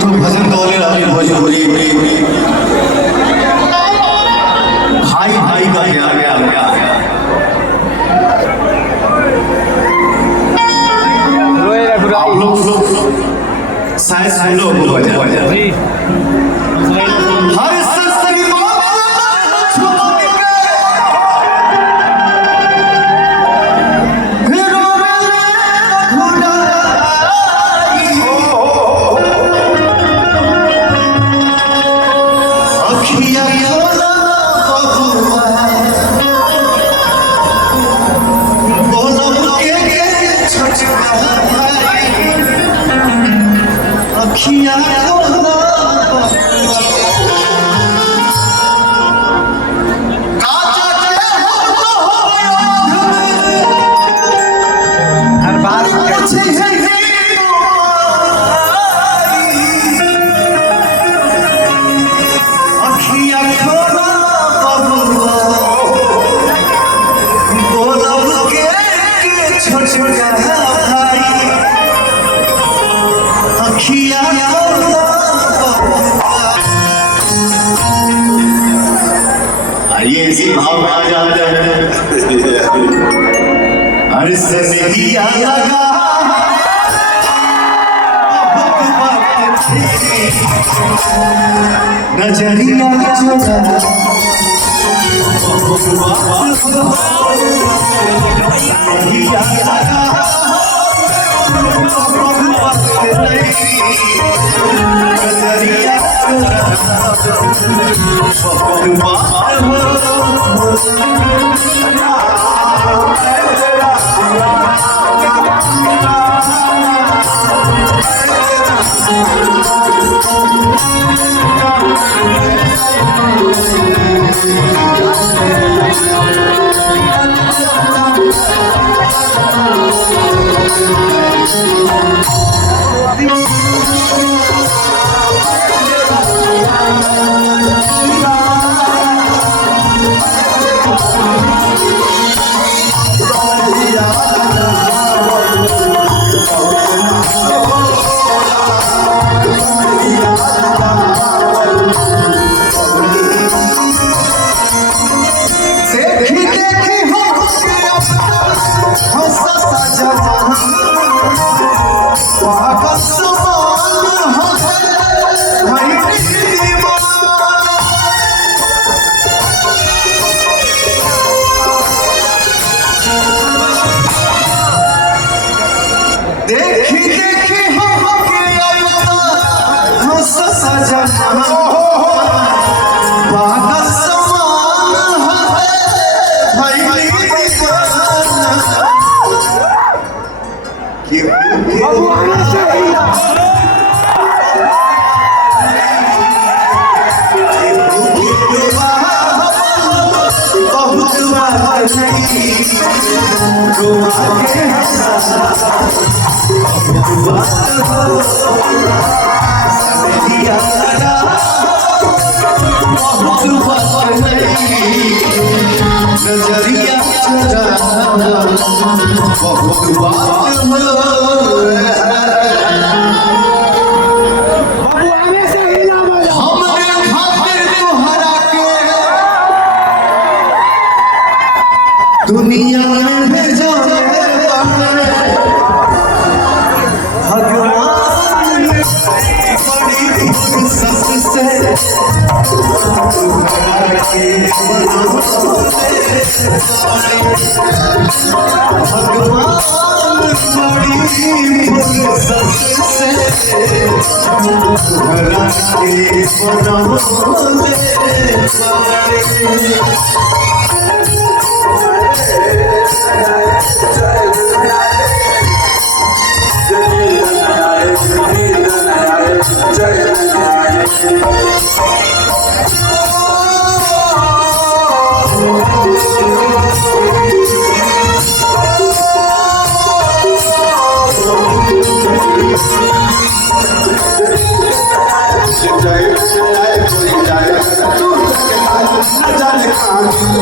একটু ভজন দলের আমি ভোজপুরি भाई भाई का प्यार आप लोग शायद सुन लो हर सस्ती ये इसी भाव में आ जाते हैं हर सनहिया लगा नजरिया चुरा नजरिया लगा नजरिया दुनिया में भेजो भगवान बड़ी सबसे भगवान बड़ी सबसे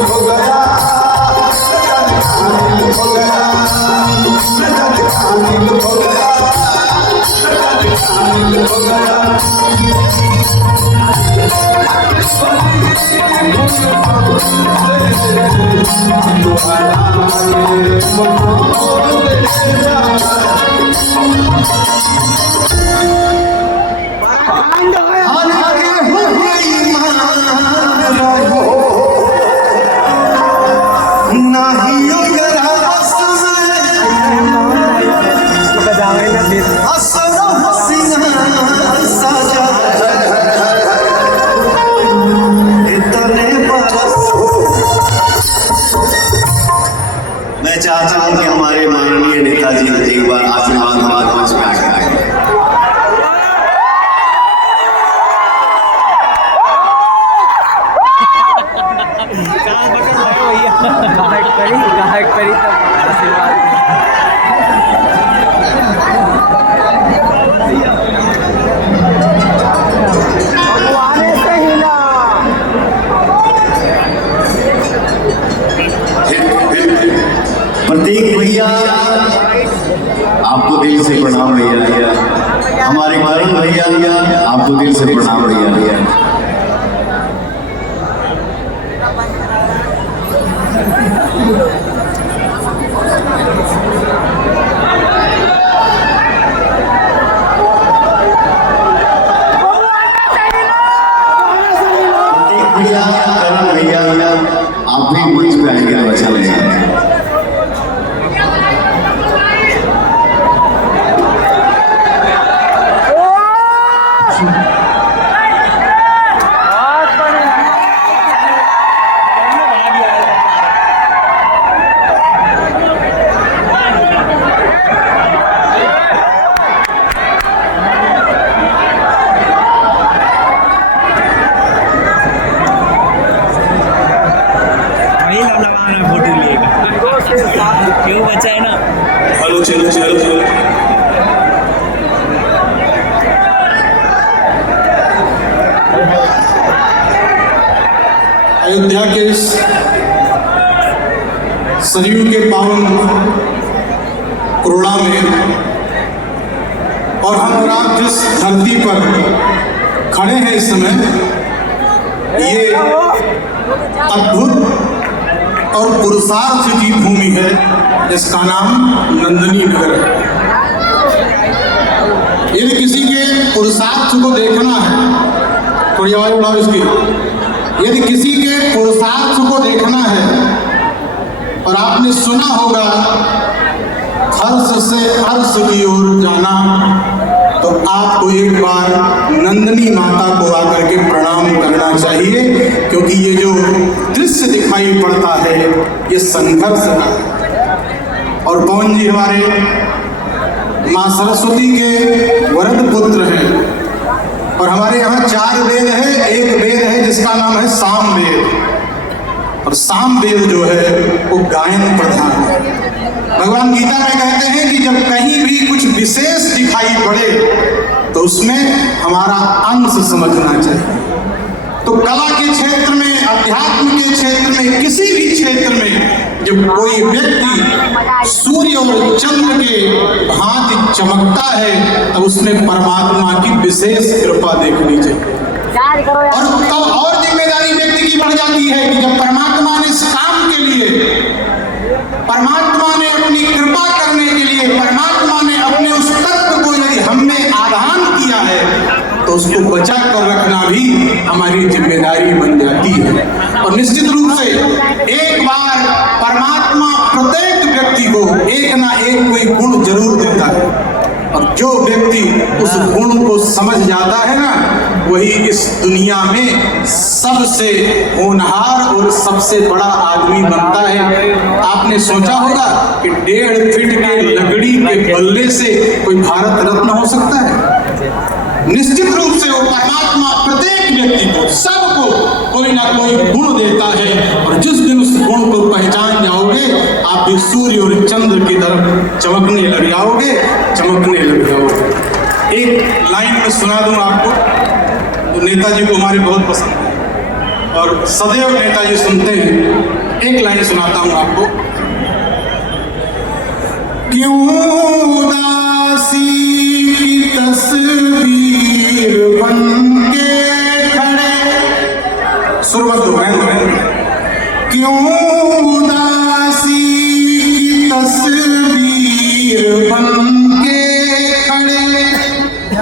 हो गया मैं चाहता हूं कि हमारे माननीय नेताजी एक बार आशीर्वाद हमारे मंच में आकर प्रतीक भैया आपको दिल से प्रणाम भैया। हमारे करण भैया आपको दिल से प्रणाम भैया। भैया करण भैया आप भी मंच पे आएंगे तो अच्छा लगेगा। क्यों बचा है ना। चलो चलो चलो चलो अयोध्या के इस सरयू के पावन कुरोड़ा में और हम और आप जिस धरती पर खड़े हैं इस समय, ये अद्भुत और पुरुषार्थ की भूमि है जिसका नाम नंदनी नगर है। यदि किसी के पुरुषार्थ को देखना है, थोड़ी आवाज बढ़ाओ इसकी, यदि किसी के पुरुषार्थ को देखना है और आपने सुना होगा हर्ष से हर्ष की ओर जाना, तो आपको एक बार नंदनी माता को आकर के प्रणाम करना चाहिए, क्योंकि ये जो दृश्य दिखाई पड़ता है ये संघर्ष का है। और पवन जी हमारे माँ सरस्वती के वरद पुत्र हैं और हमारे यहाँ 4 वेद है। एक वेद है जिसका नाम है साम वेद, और साम वेद जो है वो गायन प्रधान है। भगवान गीता में कहते हैं कि जब कहीं भी कुछ विशेष दिखाई पड़े तो उसमें हमारा अंश समझना चाहिए। तो कला के क्षेत्र में, अध्यात्म के क्षेत्र में, किसी भी क्षेत्र में जब कोई व्यक्ति सूर्य और चंद्र के भांति चमकता है तब उसमें परमात्मा की विशेष कृपा देखनी चाहिए। और तब और जिम्मेदारी व्यक्ति की बढ़ जाती है कि जब परमात्मा ने इस काम के लिए, परमात्मा ने अपनी कृपा करने के लिए, परमात्मा ने अपने उस तत्व को यदि हमने आधान किया है तो उसको बचा कर रखना भी हमारी जिम्मेदारी बन जाती है। और निश्चित रूप से एक बार परमात्मा प्रत्येक व्यक्ति को एक ना एक कोई गुण जरूर देता है, और जो व्यक्ति उस गुण को समझ जाता है ना, वही इस दुनिया में सबसे होनहार और सबसे बड़ा आदमी बनता है। आपने सोचा होगा कि 1.5 फीट के लकड़ी के बल्ले से कोई भारत रत्न हो सकता है? निश्चित रूप से वो परमात्मा प्रत्येक व्यक्ति को, सबको कोई ना कोई गुण देता है, और जिस दिन उस गुण को पहचान जाओगे आप भी सूर्य और चंद्र की तरफ चमकने लग जाओगे। एक लाइन में सुना दूं आपको, तो नेताजी को हमारे बहुत पसंद है और सदैव नेताजी सुनते हैं। एक लाइन सुनाता हूं आपको। क्यों उदासी की तस्वीर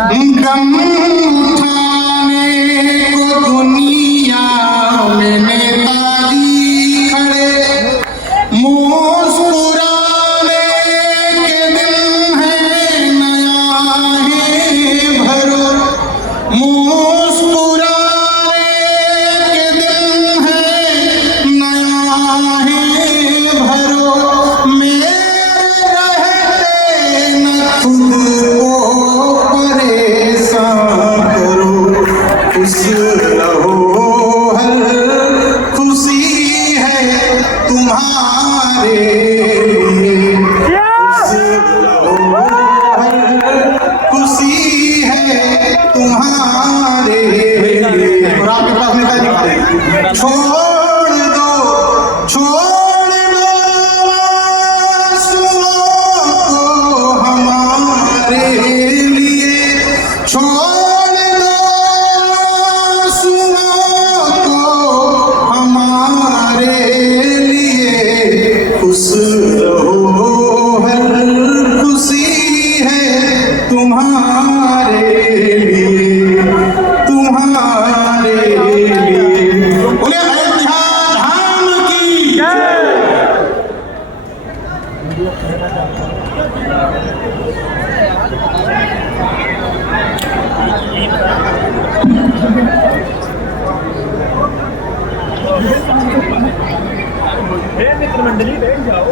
गम उठाने को दुनिया में नेताजी खड़े, मुस्कुराने के दिन है नया है भरो, मुस्कुराने के दिन है नया है भरो, मेरे रहते न खुद को परेशान करो, खुश रहो हर खुशी है तुम्हारे लिए, खुश रहो हर खुशी है तुम्हारे लिए। और आपके पास नेताजी खड़े हैं। छोड़ दो आंसुओं को हमारे लिए, छोड़ दो आंसुओं को हमारे लिए, खुश रहो हर खुशी है तुम्हारे लिए, तुम्हारे लिए। बोले अयोध्या धाम की जय। मित्र मंडली बैठ जाओ।